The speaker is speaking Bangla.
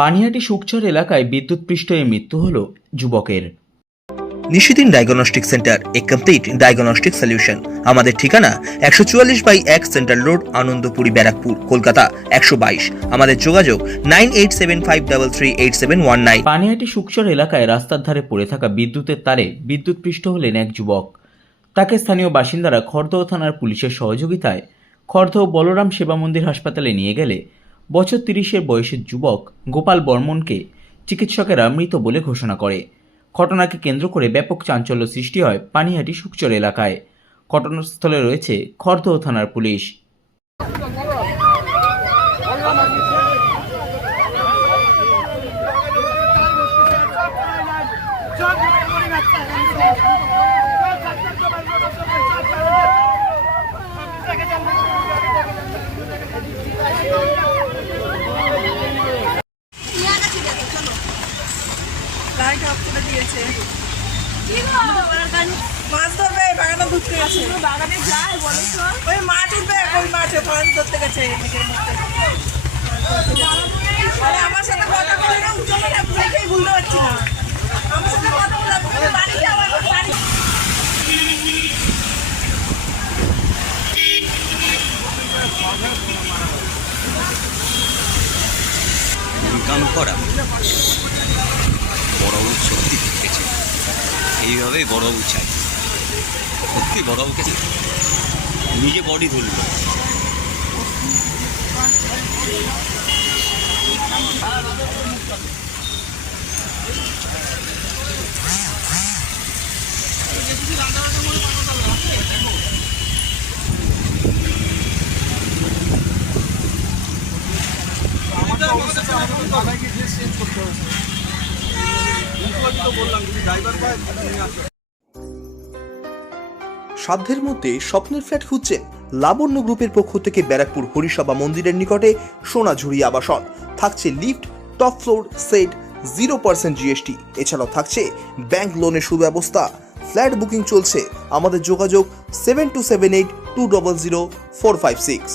পানিহাটি শুকচর এলাকায় বিদ্যুৎপৃষ্ঠ হয়ে মৃত্যু হল যুবকের। নিশিদিন ডায়াগনস্টিক সেন্টার, এ কমপ্লিট ডায়াগনস্টিক সলিউশন। আমাদের ঠিকানা 144/1 সেন্ট্রাল রোড, আনন্দপুরি, ব্যারাকপুর, কলকাতা 122। আমাদের যোগাযোগ 9875338719। পানিহাটি শুকচর এলাকায় রাস্তার ধারে পড়ে থাকা বিদ্যুতের তারে বিদ্যুৎপৃষ্ট হলেন এক যুবক। তাকে স্থানীয় বাসিন্দারা খড়দহ থানার পুলিশের সহযোগিতায় খড়দহ বলরাম সেবা মন্দির হাসপাতালে নিয়ে গেলে বছর 30 বয়সের যুবক গোপাল বর্মনকে চিকিৎসকেরা মৃত বলে ঘোষণা করে। ঘটনাকে কেন্দ্র করে ব্যাপক চাঞ্চল্য সৃষ্টি হয় পানিহাটি শুকচর এলাকায়। ঘটনাস্থলে রয়েছে খড়দহ থানার পুলিশ। মাছ ধরবে, বাগানে ঘুরতে গেছে। বাগানে যায় বলো তো, ওই মাছ উঠবে, ওই মাছে মাছ ধরতে গেছে। আমার সাথে কথা বলে না, উঠবে না, বুঝতেই ভুলতে পারছি না। আমার সাথে কথা বলে বাড়ি যাওয়া বাড়ি। ইনকাম করা বড়বাবু সত্যি শিখেছে, এইভাবেই বড়বাবু চাই। সত্যি বড়বাবুকে নিজে বডি ধরল। সাধ্যের মধ্যে স্বপ্নের ফ্ল্যাট খুঁজছেন? লাবণ্য গ্রুপের পক্ষ থেকে ব্যারাকপুর হরিসভা মন্দিরের নিকটে সোনাঝুরি আবাসন। থাকছে lift, top floor, set, 0% GST। এছাড়াও থাকছে ব্যাংক লোনের সুব্যবস্থা। ফ্ল্যাট বুকিং চলছে। আমাদের যোগাযোগ 7278200456।